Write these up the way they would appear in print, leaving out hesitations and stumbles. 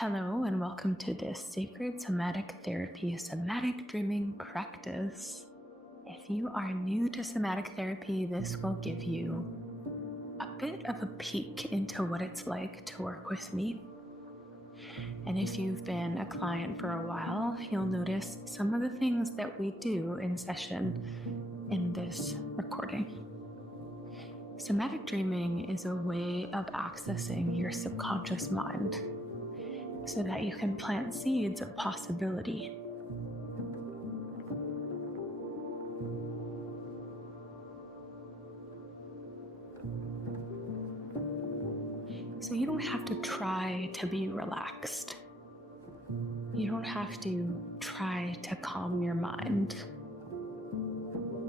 Hello, and welcome to this sacred somatic therapy, somatic dreaming practice. If you are new to somatic therapy, this will give you a bit of a peek into what it's like to work with me. And if you've been a client for a while, you'll notice some of the things that we do in session in this recording. Somatic dreaming is a way of accessing your subconscious mind, so that you can plant seeds of possibility. So you don't have to try to be relaxed. You don't have to try to calm your mind.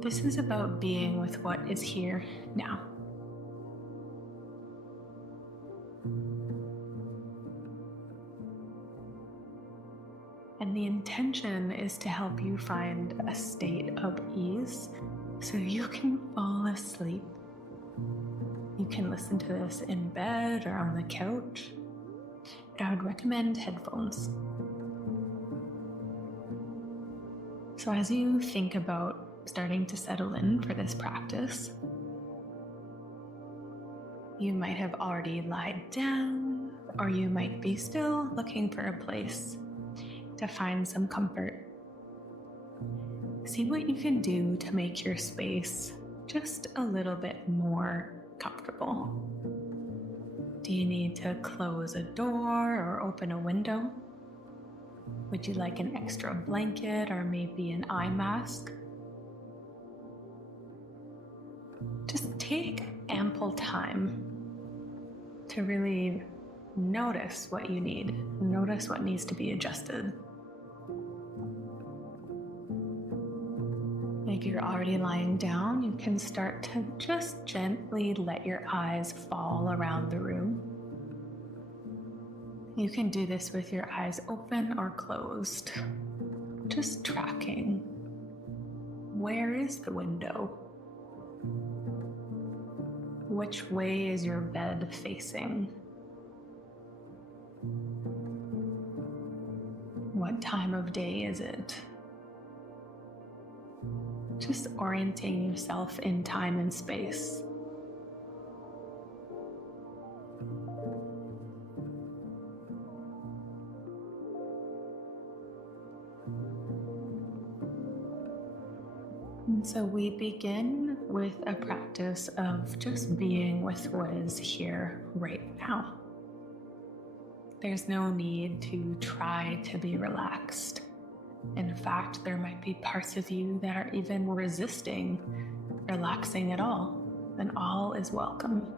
This is about being with what is here now. And the intention is to help you find a state of ease so you can fall asleep. You can listen to this in bed or on the couch, but I would recommend headphones. So as you think about starting to settle in for this practice, you might have already lied down, or you might be still looking for a place to find some comfort. See what you can do to make your space just a little bit more comfortable. Do you need to close a door or open a window? Would you like an extra blanket or maybe an eye mask? Just take ample time to really notice what you need. Notice what needs to be adjusted. If you're already lying down, you can start to just gently let your eyes fall around the room. You can do this with your eyes open or closed, just tracking. Where is the window? Which way is your bed facing? What time of day is it? Just orienting yourself in time and space. And so we begin with a practice of just being with what is here right now. There's no need to try to be relaxed. In fact, there might be parts of you that are even resisting relaxing at all, and all is welcome.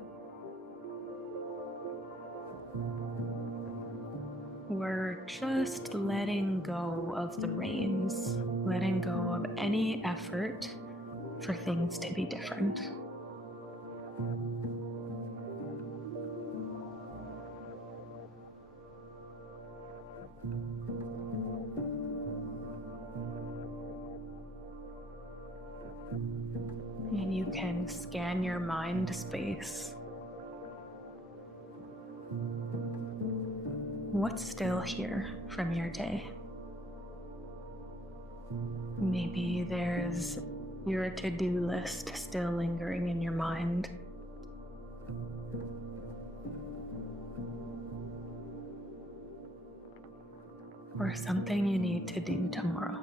We're just letting go of the reins, letting go of any effort for things to be different. And you can scan your mind space. What's still here from your day? Maybe there's your to-do list still lingering in your mind. Or something you need to do tomorrow.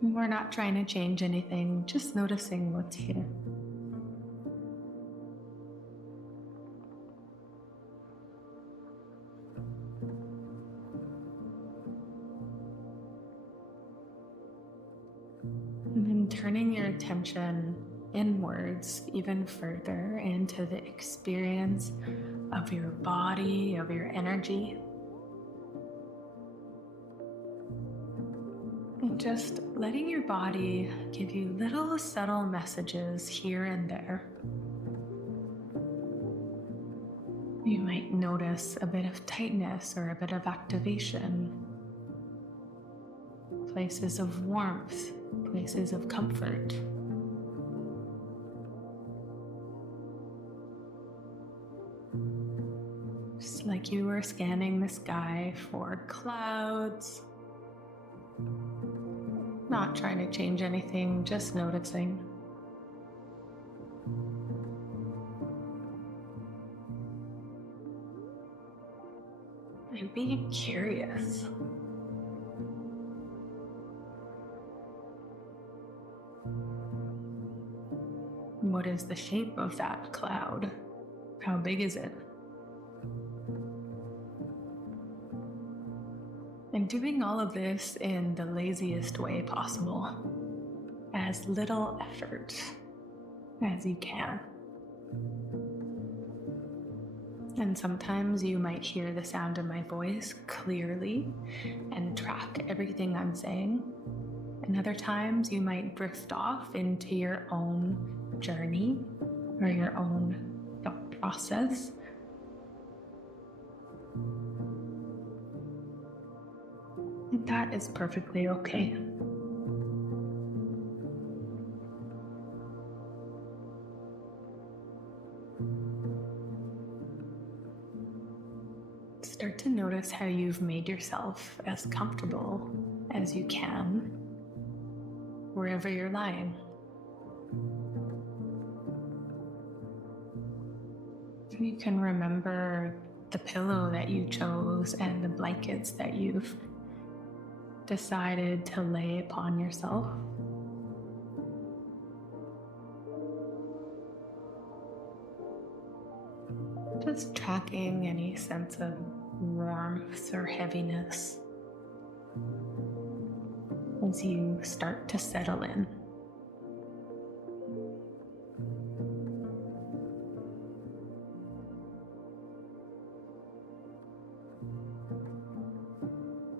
We're not trying to change anything, just noticing what's here. And then turning your attention inwards even further into the experience of your body, of your energy. Just letting your body give you little subtle messages here and there. You might notice a bit of tightness or a bit of activation, places of warmth, places of comfort. like you were scanning the sky for clouds, not trying to change anything, just noticing. And be curious. What is the shape of that cloud? How big is it? And doing all of this in the laziest way possible, as little effort as you can. And sometimes you might hear the sound of my voice clearly and track everything I'm saying. And other times you might drift off into your own journey or your own thought process. And that is perfectly okay. Start to notice how you've made yourself as comfortable as you can wherever you're lying. You can remember the pillow that you chose and the blankets that you've decided to lay upon yourself. Just tracking any sense of warmth or heaviness as you start to settle in.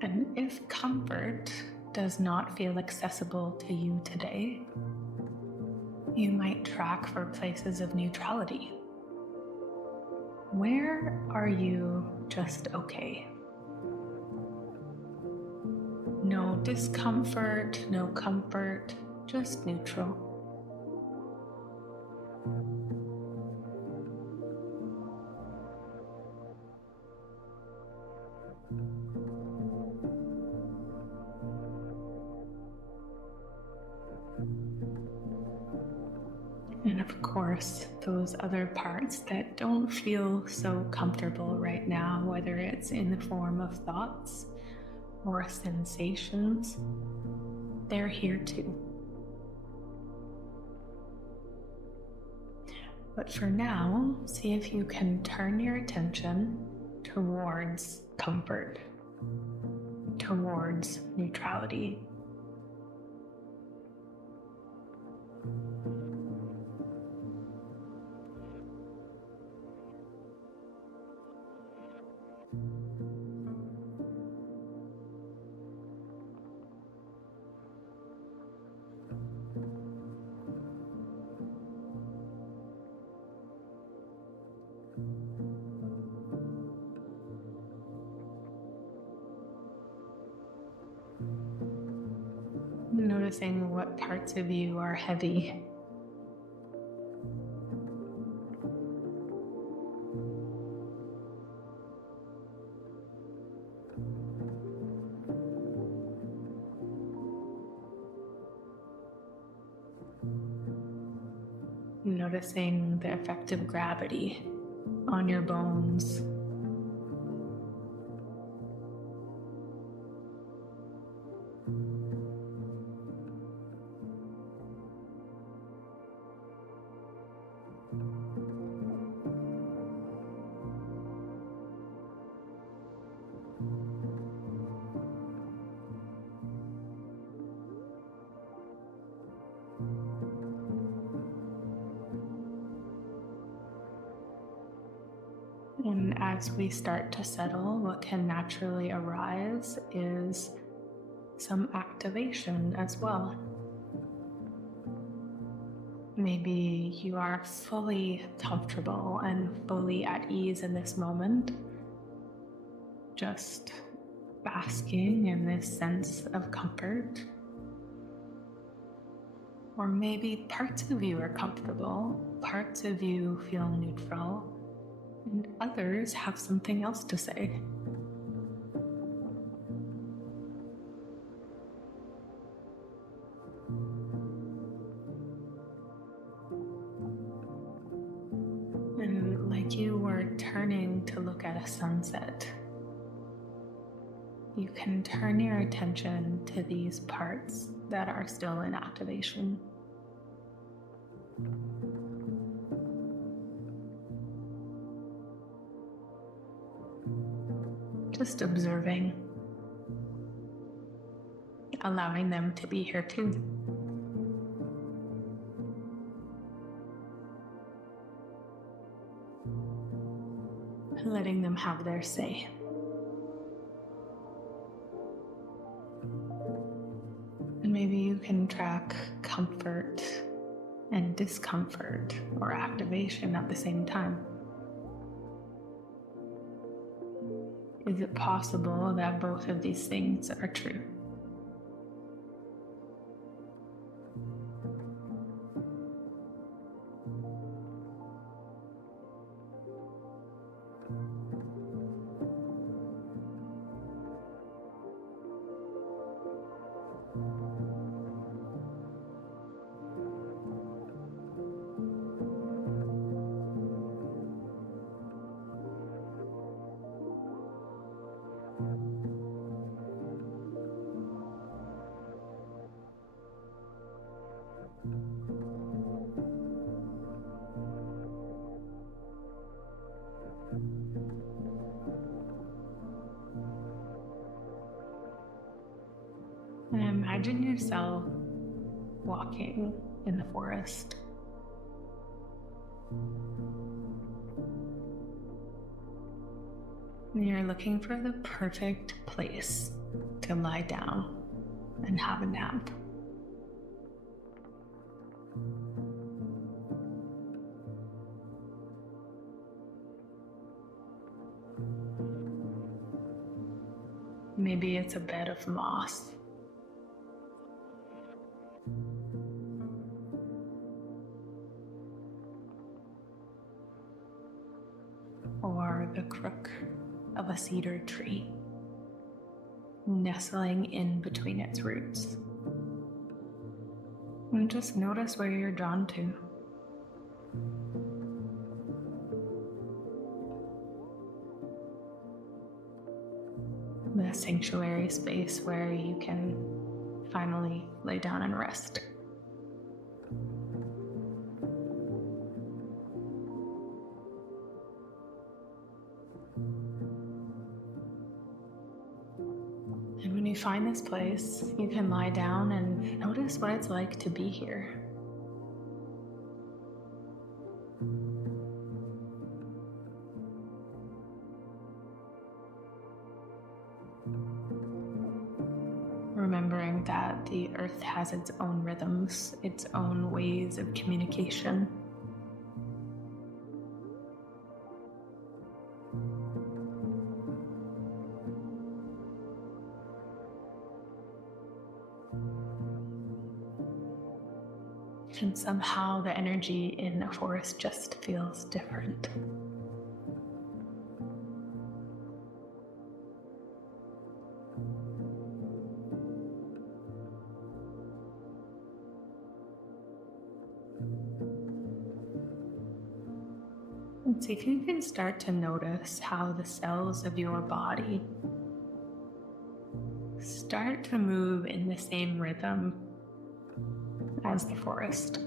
And if comfort does not feel accessible to you today, you might track for places of neutrality. Where are you just okay? No discomfort, no comfort, just neutral. And of course, those other parts that don't feel so comfortable right now, whether it's in the form of thoughts or sensations, they're here too. But for now, see if you can turn your attention towards comfort, towards neutrality. Noticing what parts of you are heavy. Noticing the effect of gravity on your bones. And as we start to settle, what can naturally arise is some activation as well. Maybe you are fully comfortable and fully at ease in this moment, just basking in this sense of comfort. Or maybe parts of you are comfortable, parts of you feel neutral, and others have something else to say. And like you were turning to look at a sunset, you can turn your attention to these parts that are still in activation. Just observing, allowing them to be here too. Letting them have their say. And maybe you can track comfort and discomfort or activation at the same time. Is it possible that both of these things are true? And imagine yourself walking in the forest. And you're looking for the perfect place to lie down and have a nap. Maybe it's a bed of moss. Or the crook of a cedar tree, nestling in between its roots. And just notice where you're drawn to. The sanctuary space where you can finally lay down and rest. And when you find this place, you can lie down and notice what it's like to be here. Remembering that the earth has its own rhythms, its own ways of communication. And somehow the energy in a forest just feels different. And see if you can start to notice how the cells of your body start to move in the same rhythm as the forest.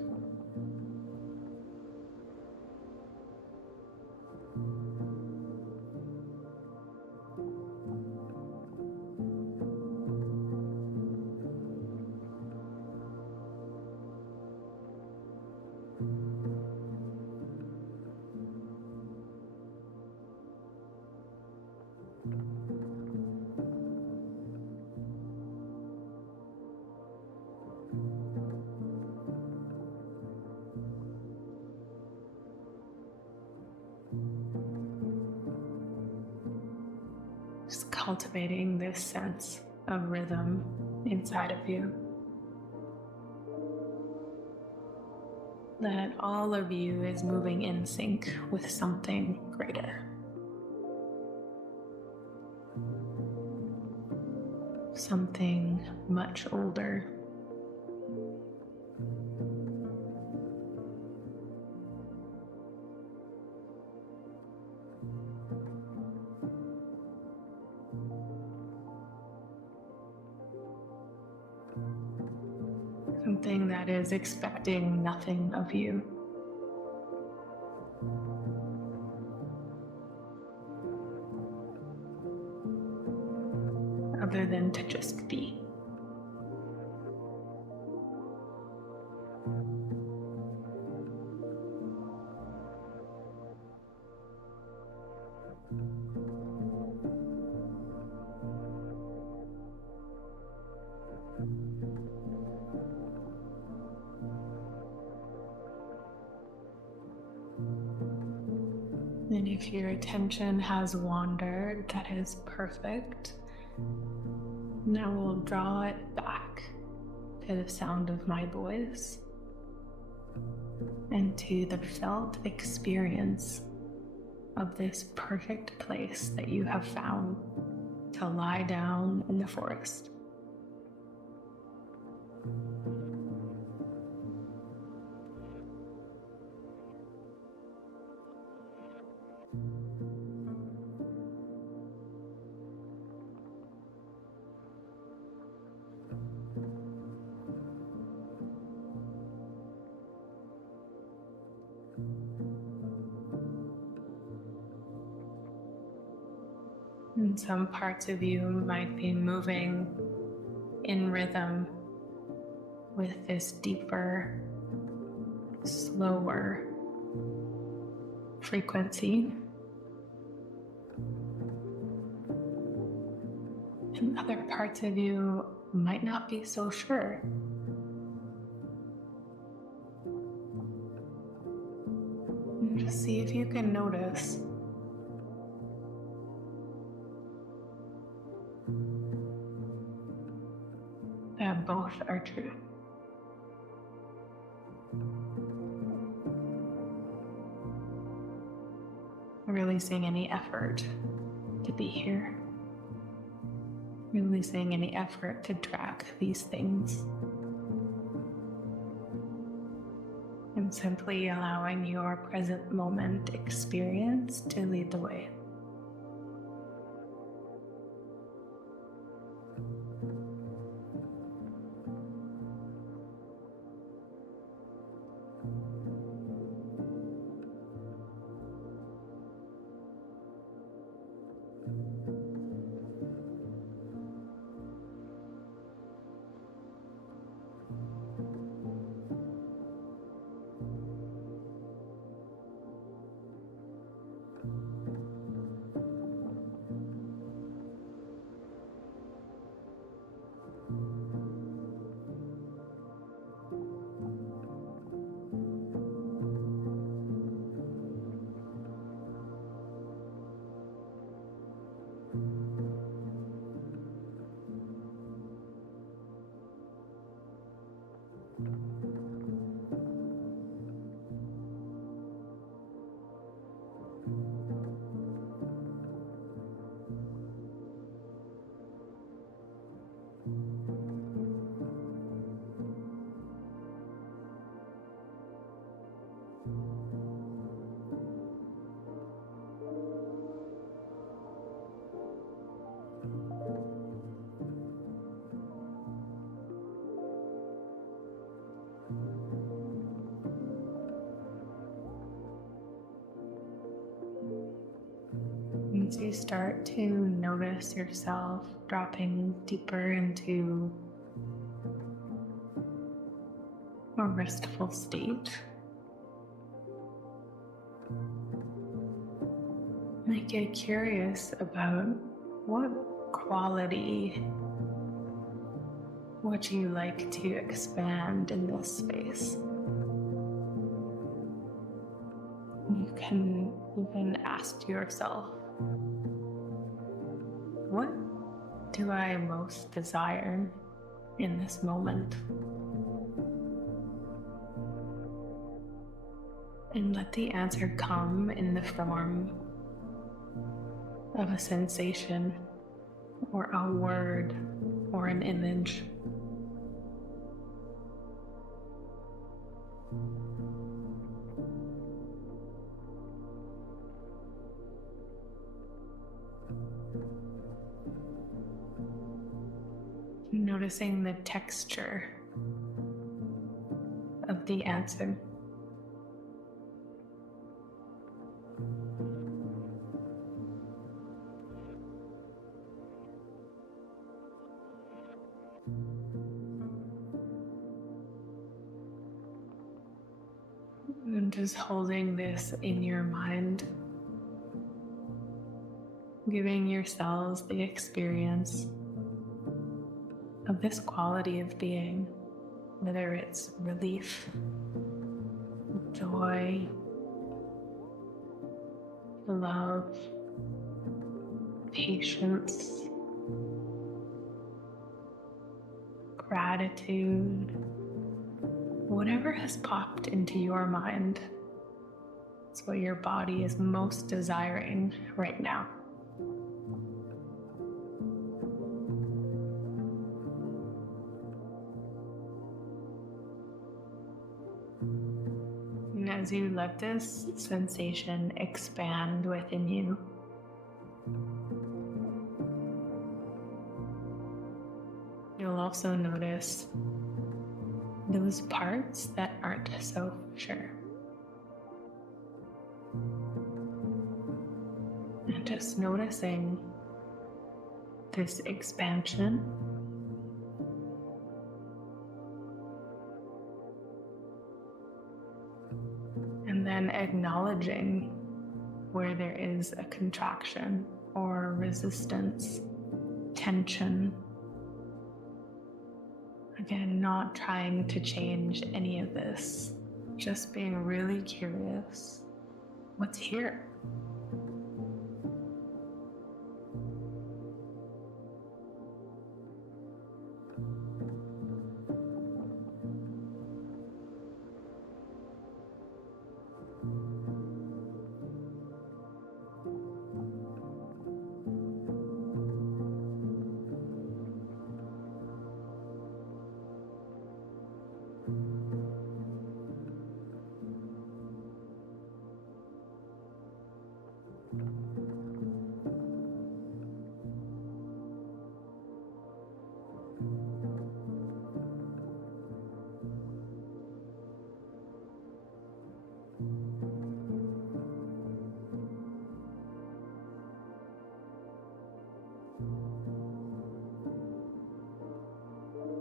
Just cultivating this sense of rhythm inside of you. that all of you is moving in sync with something greater. Something much older. Something that is expecting nothing of you. Other than to just be. And if your attention has wandered, that is perfect. Now we'll draw it back to the sound of my voice and to the felt experience of this perfect place that you have found to lie down in the forest. And some parts of you might be moving in rhythm with this deeper, slower frequency. And other parts of you might not be so sure. And just see if you can notice that both are true. Releasing any effort to be here. Releasing any effort to track these things. And simply allowing your present moment experience to lead the way. As you start to notice yourself dropping deeper into a restful state, might get curious about what quality would you like to expand in this space. You can even ask yourself, what do I most desire in this moment? And let the answer come in the form of a sensation or a word or an image. Noticing the texture of the answer. And just holding this in your mind, giving yourselves the experience of this quality of being, whether it's relief, joy, love, patience, gratitude, whatever has popped into your mind. It's what your body is most desiring right now. And as you let this sensation expand within you, you'll also notice those parts that aren't so sure. And just noticing this expansion. And then acknowledging where there is a contraction or resistance, tension. Again, not trying to change any of this, just being really curious. What's here?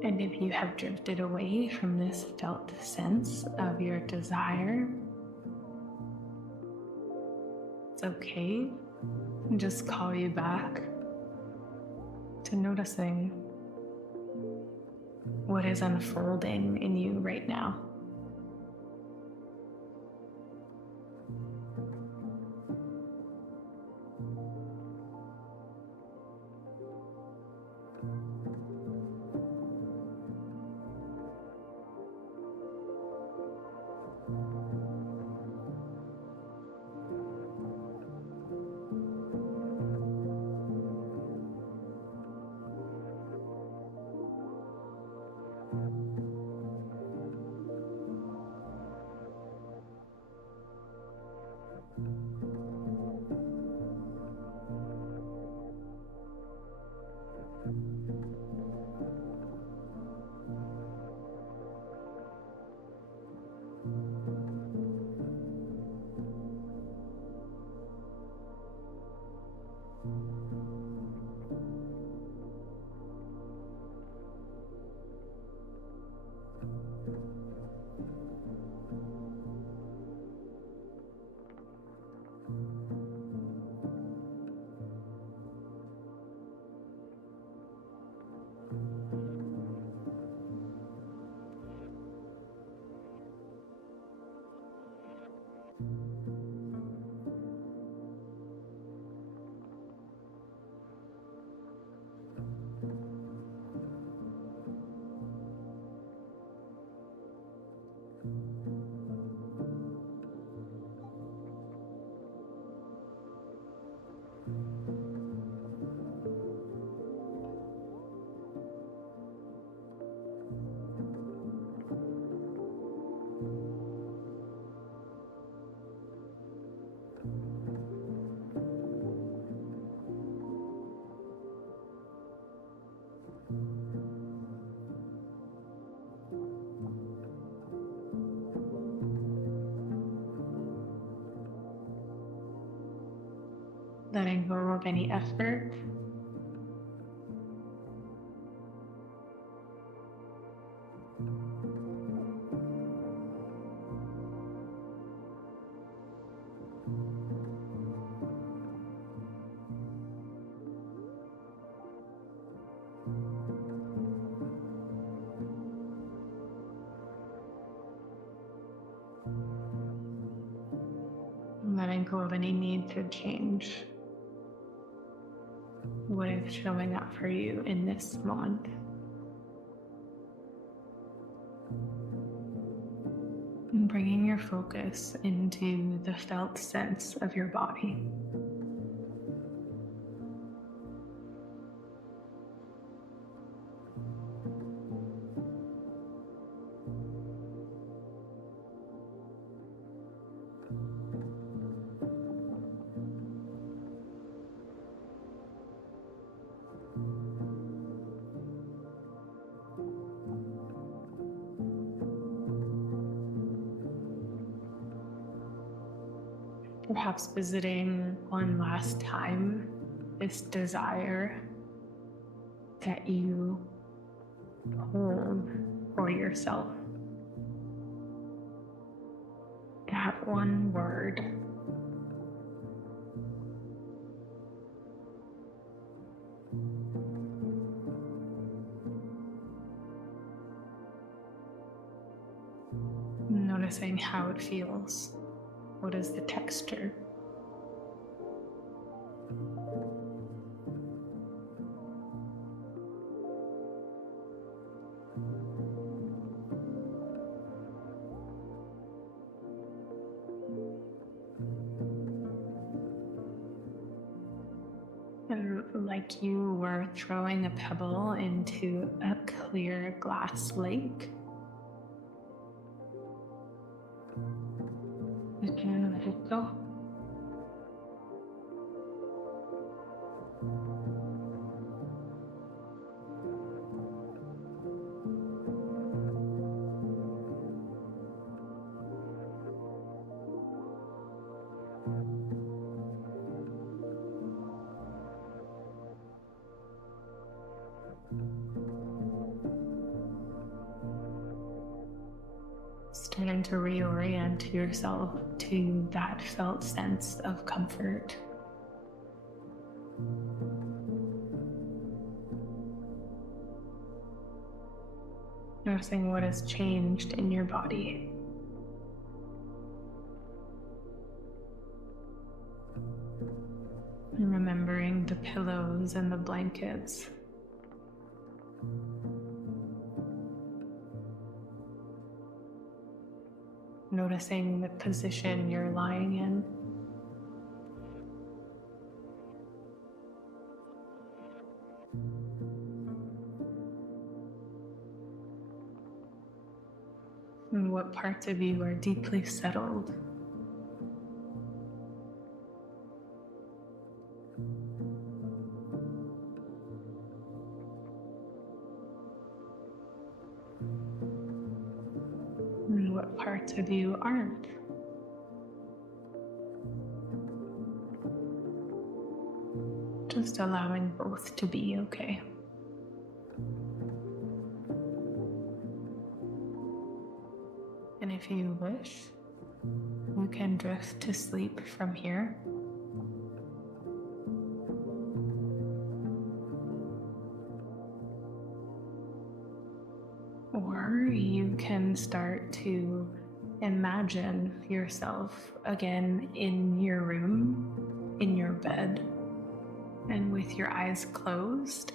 And if you have drifted away from this felt sense of your desire, it's okay. Just call you back to noticing what is unfolding in you right now. letting go of any effort. Letting go of any need to change what is showing up for you in this moment. And bringing your focus into the felt sense of your body. Perhaps visiting one last time this desire that you hold for yourself. That one word. Noticing how it feels. What is the texture? And like you were throwing a pebble into a clear glass lake. Starting to reorient yourself to that felt sense of comfort. Noticing what has changed in your body. And remembering the pillows and the blankets. Noticing the position you're lying in. And what parts of you are deeply settled. And what parts of you aren't. Just allowing both to be okay. And if you wish, you can drift to sleep from here. Or you can start to imagine yourself again in your room, in your bed, and with your eyes closed,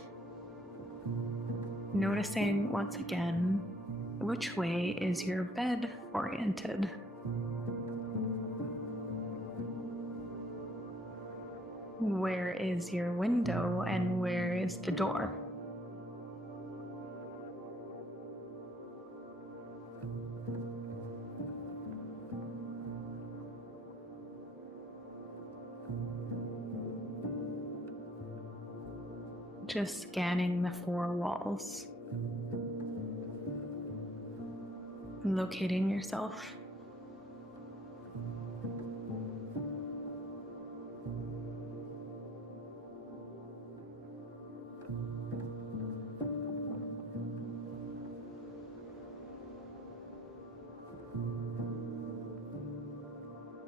noticing once again which way is your bed oriented. Where is your window and where is the door? Just scanning the four walls, locating yourself.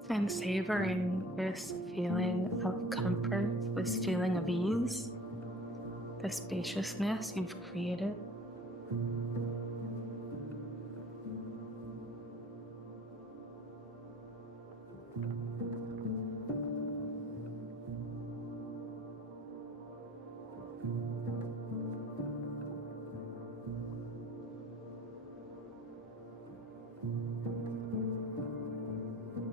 and savoring this feeling of comfort, this feeling of ease, the spaciousness you've created.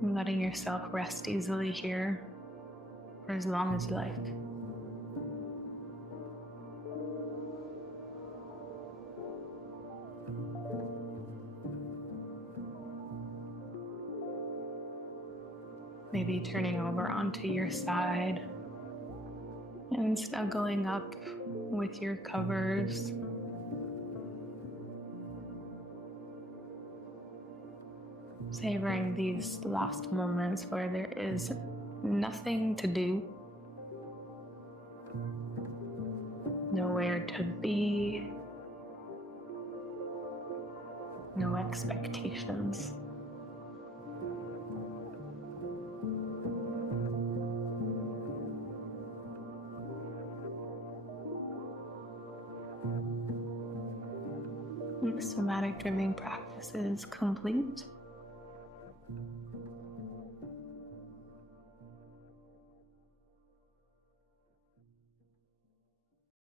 And letting yourself rest easily here for as long as you like. Maybe turning over onto your side and snuggling up with your covers. Savoring these last moments where there is nothing to do, nowhere to be, no expectations. The somatic dreaming practice is complete.